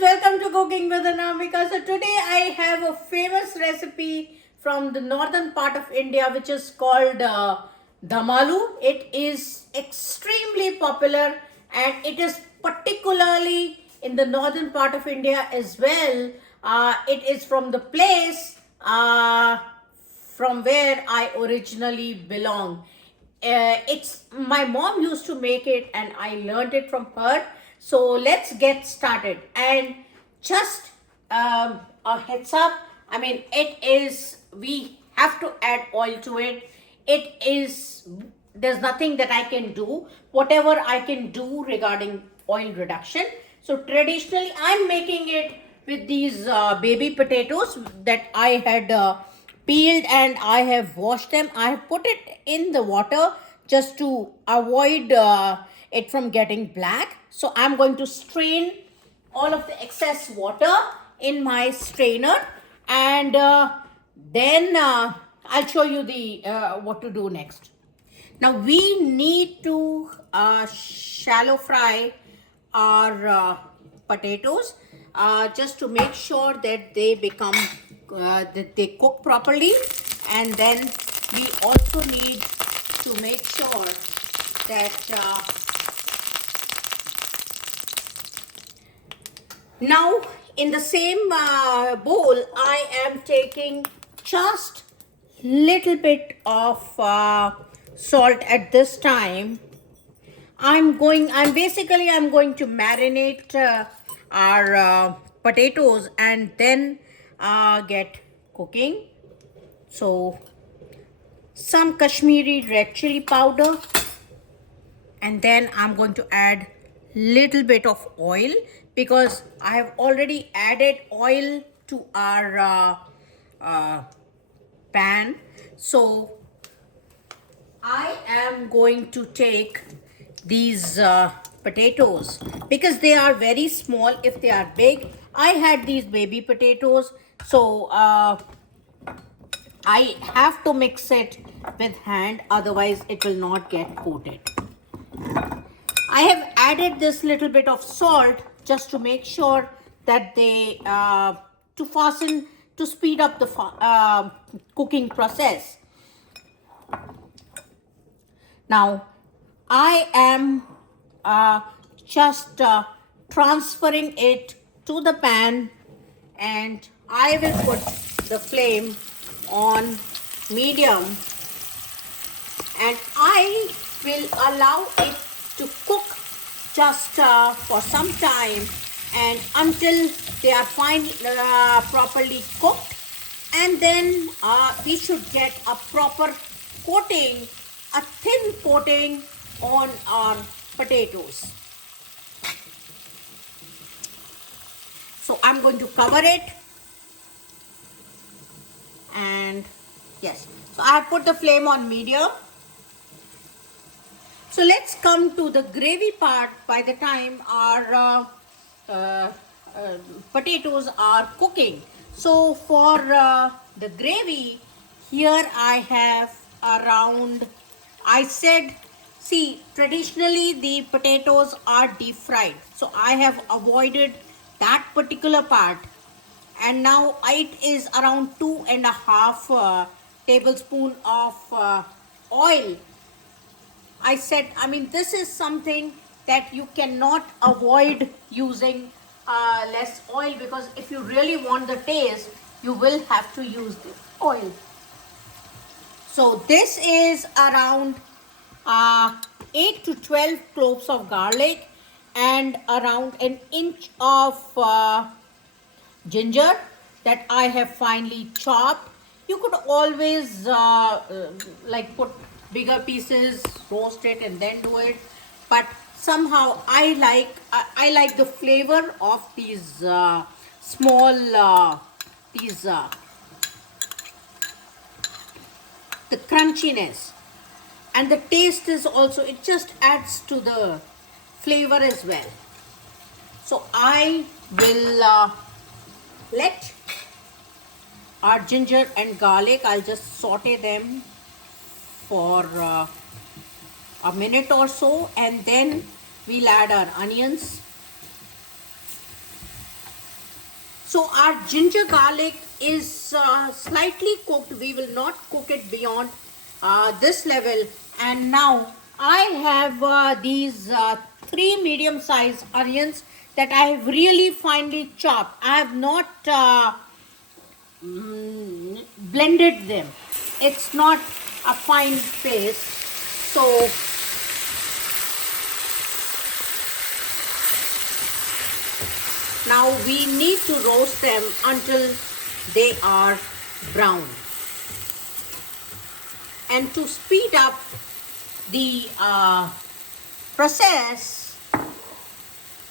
welcome to Cooking with Anamika. So today I have a famous recipe from the northern part of India which is called Dum Aloo. It is extremely popular and it is particularly in the northern part of India as well. It is from the place from where I originally belong. It's my mom used to make it and I learned it from her. So let's get started. And just a heads up, I mean, we have to add oil to it. There's nothing that I can do, whatever I can do regarding oil reduction. So traditionally I'm making it with these baby potatoes that I had peeled and I have washed them. I have put it in the water just to avoid it from getting black. So I'm going to strain all of the excess water in my strainer, and then I'll show you the what to do next. Now we need to shallow fry our potatoes just to make sure that they become that they cook properly, and then we also need to make sure that now in the same bowl I am taking just little bit of salt at this time. I'm going to marinate our potatoes and then get cooking. So some Kashmiri Red Chilli powder, and then I'm going to add little bit of oil because I have already added oil to our pan. So I am going to take these potatoes because they are very small. If they are big, I had these baby potatoes, so I have to mix it with hand, otherwise it will not get coated. I have added this little bit of salt just to make sure that they to speed up the cooking process. Now I am just transferring it to the pan, and I will put the flame on medium, and I will allow it to cook just for some time and until they are properly cooked, and then we should get a proper coating, a thin coating on our potatoes. So I'm going to cover it, and yes, so I have put the flame on medium. So let's come to the gravy part. By the time our potatoes are cooking, so for the gravy, here I have around, I said, see, traditionally the potatoes are deep fried, so I have avoided that particular part, and now it is around 2.5 tablespoon of oil. I said, I mean, this is something that you cannot avoid using less oil, because if you really want the taste, you will have to use the oil. So this is around 8 to 12 cloves of garlic and around an inch of ginger that I have finely chopped. You could always like put bigger pieces, roast it and then do it, but somehow I like the flavor of these small the crunchiness, and the taste is also, it just adds to the flavor as well. So I will let our ginger and garlic, I'll just saute them for a minute or so, and then we'll add our onions. So our ginger garlic is slightly cooked. We will not cook it beyond this level. And now I have these 3 medium-sized onions that I have really finely chopped. I have not blended them. It's not a fine paste. So now we need to roast them until they are brown. And to speed up the process,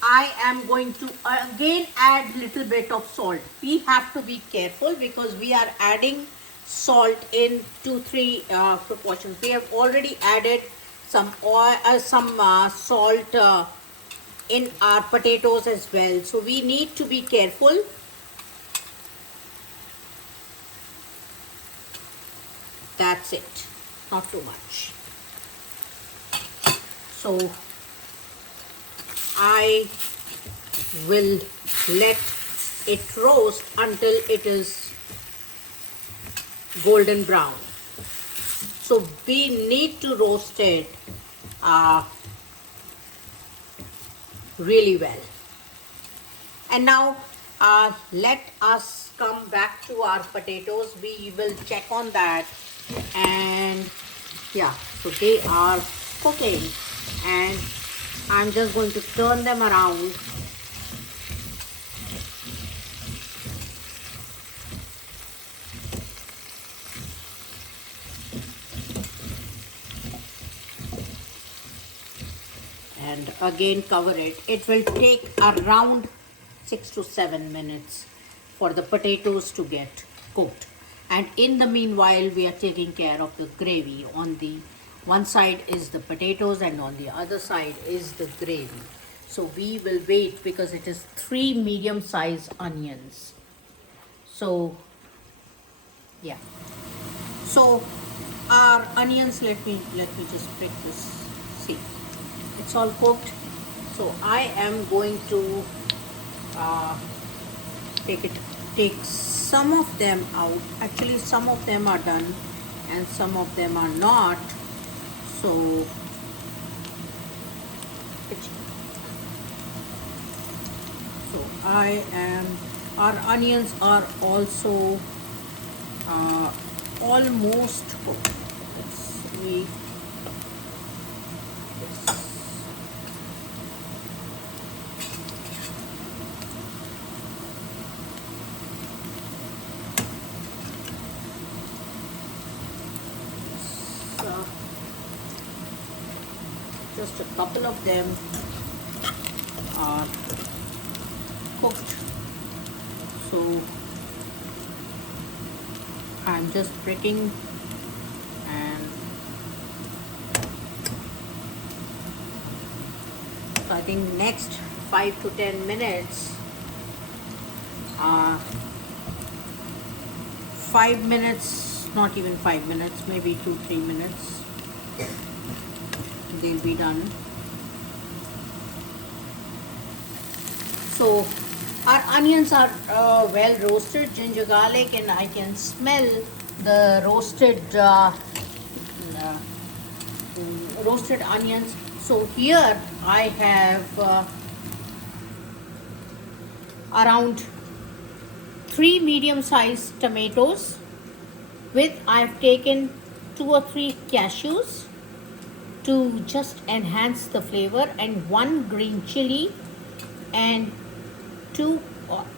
I am going to again add little bit of salt. We have to be careful because we are adding salt in 2-3 proportions. We have already added some oil, salt in our potatoes as well. So we need to be careful. That's it. Not too much. So I will let it roast until it is golden brown. So we need to roast it really well. And now let us come back to our potatoes. We will check on that. And yeah, so they are cooking, and I'm just going to turn them around. And again cover it. It will take around 6 to 7 minutes for the potatoes to get cooked. And in the meanwhile, we are taking care of the gravy. On the one side is the potatoes and on the other side is the gravy. So we will wait because it is 3 medium-sized onions. So yeah. So our onions, let me just break this. See, it's all cooked. So I am going to take some of them out. Actually, some of them are done and some of them are not. So our onions are also almost cooked. Let's see. Just a couple of them are cooked. So I'm just pricking, and so I think next 5 to 10 minutes, 5 minutes, not even 5 minutes, maybe 2-3 minutes, they'll be done. So our onions are well roasted, ginger garlic, and I can smell the roasted onions. So here I have around 3 medium-sized tomatoes. I've taken 2 or 3 cashews to just enhance the flavor, and 1 green chili and 2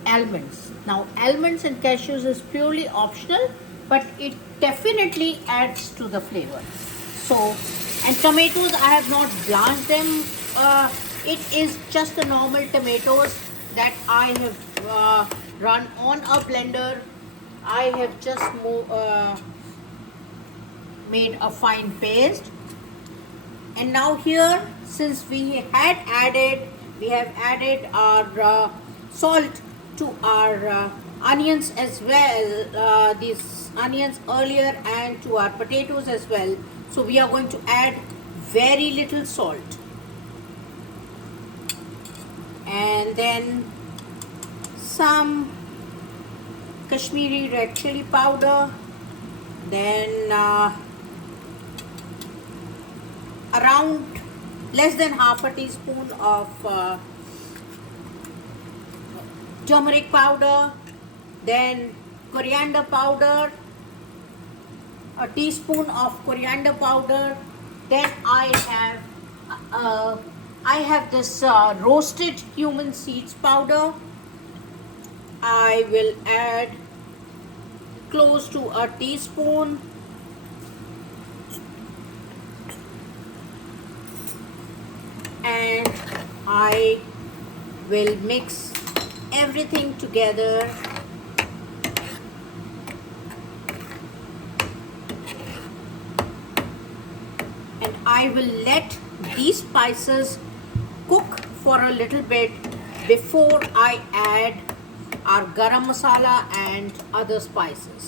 almonds. Now almonds and cashews is purely optional, but it definitely adds to the flavor. So, and tomatoes, I have not blanched them. It is just the normal tomatoes that I have run on a blender. I have just made a fine paste. And now here, since we have added our salt to our onions as well, these onions earlier, and to our potatoes as well. So we are going to add very little salt, and then some Kashmiri Red Chilli powder, then around less than half a teaspoon of turmeric powder, then coriander powder, a teaspoon of coriander powder. Then I have this roasted cumin seeds powder. I will add close to a teaspoon. And I will mix everything together. And I will let these spices cook for a little bit before I add our garam masala and other spices.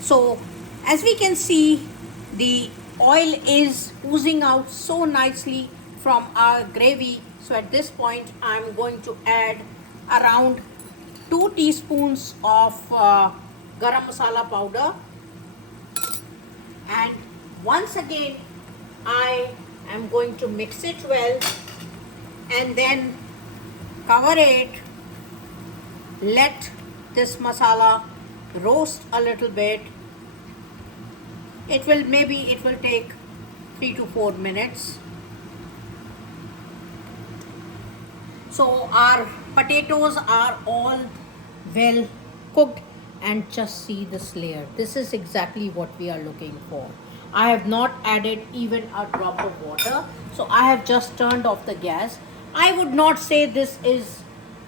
So as we can see, the oil is oozing out so nicely from our gravy. So at this point I'm going to add around 2 teaspoons of garam masala powder, and once again I am going to mix it well and then cover it. Let this masala roast a little bit. It will take 3 to 4 minutes. So our potatoes are all well cooked, and just see this layer. This is exactly what we are looking for. I have not added even a drop of water, so I have just turned off the gas. I would not say this is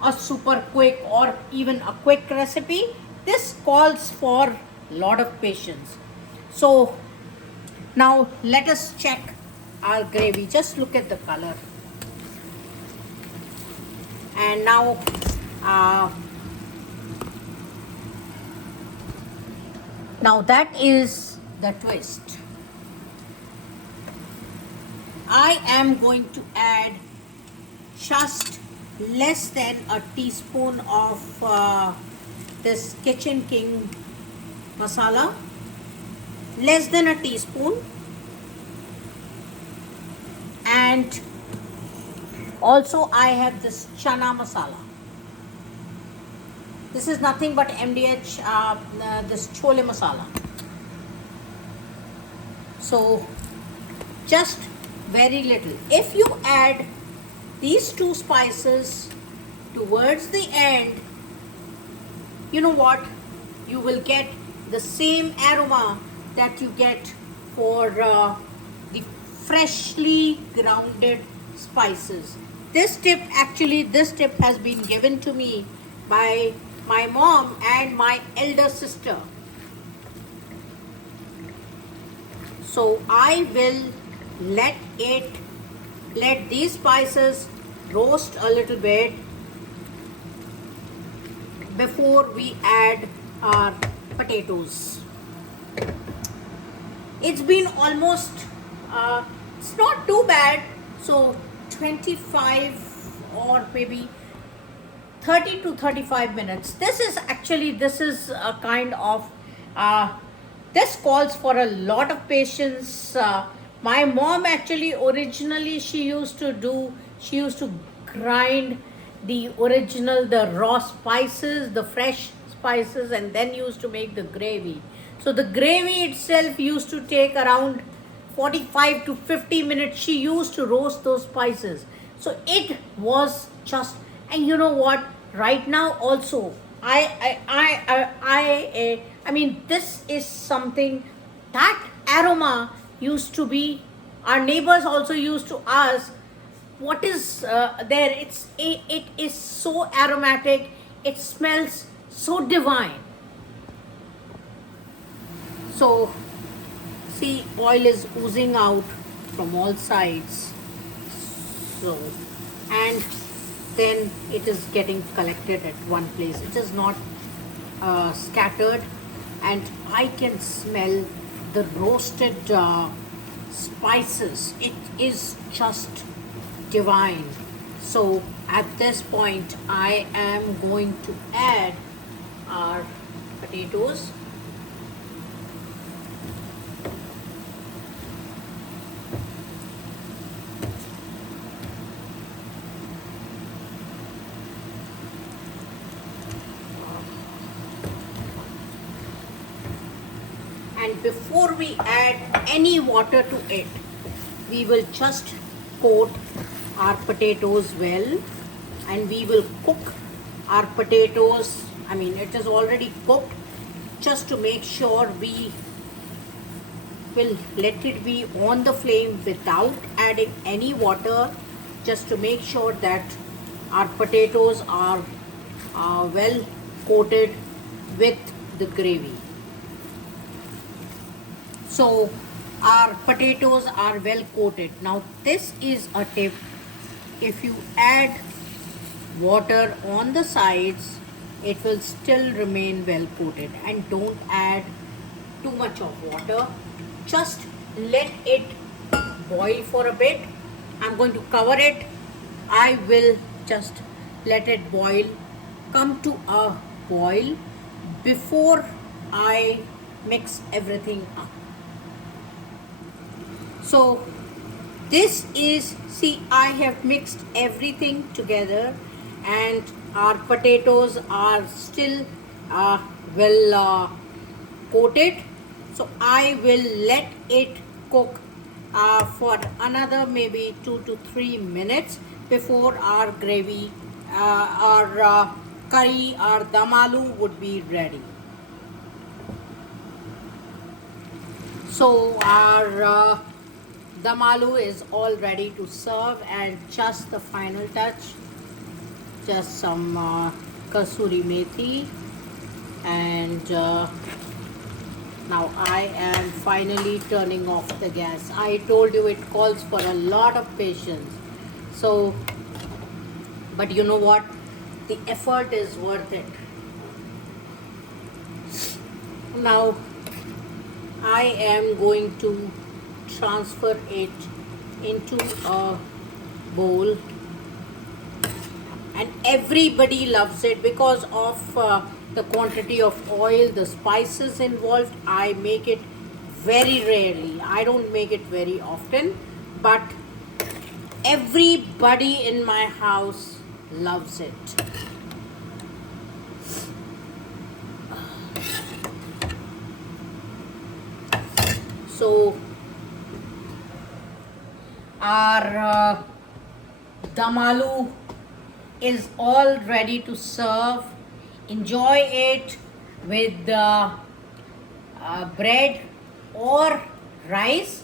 a super quick or even a quick recipe. This calls for a lot of patience. So now let us check our gravy. Just look at the color. And now that is the twist. I am going to add just less than a teaspoon of this Kitchen King masala. Less than a teaspoon. And also I have this Chana Masala. This is nothing but MDH, this Chole Masala. So just very little. If you add these two spices towards the end, you know what? You will get the same aroma that you get for the freshly grounded spices. This tip has been given to me by my mom and my elder sister. So I will let these spices roast a little bit before we add our potatoes. It's been almost, it's not too bad, so 25 or maybe 30 to 35 minutes. This is a kind of, this calls for a lot of patience. My mom actually originally she used to grind the raw spices, the fresh spices, and then used to make the gravy. So the gravy itself used to take around 45 to 50 minutes. She used to roast those spices. So it was just, and you know what? Right now also, I mean, this is something that aroma used to be. Our neighbors also used to ask, "What is there?" It is so aromatic. It smells so divine. So, see, oil is oozing out from all sides. So, and then it is getting collected at one place. It is not scattered, and I can smell the roasted spices. It is just divine. So at this point I am going to add our potatoes. And before we add any water to it, we will just coat our potatoes well, and we will cook our potatoes. I mean, it is already cooked, just to make sure we will let it be on the flame without adding any water, just to make sure that our potatoes are well coated with the gravy. So our potatoes are well coated. Now this is a tip: if you add water on the sides, it will still remain well coated. And don't add too much of water, just let it boil for a bit. I'm going to cover it. I will just let it boil, come to a boil, before I mix everything up. So this is, see, I have mixed everything together, and our potatoes are still well coated. So I will let it cook for another maybe 2 to 3 minutes before our gravy, our curry, our dum aloo would be ready. So our dum aloo is all ready to serve, and just the final touch, just some Kasoori Methi, and now I am finally turning off the gas. I told you it calls for a lot of patience. So, but you know what? The effort is worth it. Now I am going to transfer it into a bowl, and everybody loves it because of the quantity of oil, the spices involved. I make it very rarely, I don't make it very often, but everybody in my house loves it. So our dum aloo is all ready to serve. Enjoy it with bread or rice,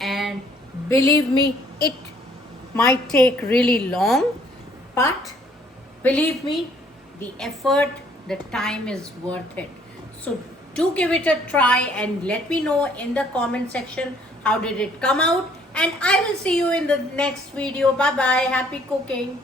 and believe me, it might take really long, but believe me, the effort, the time is worth it. So do give it a try and let me know in the comment section how did it come out, and I will see you in the next video. Bye bye. Happy cooking.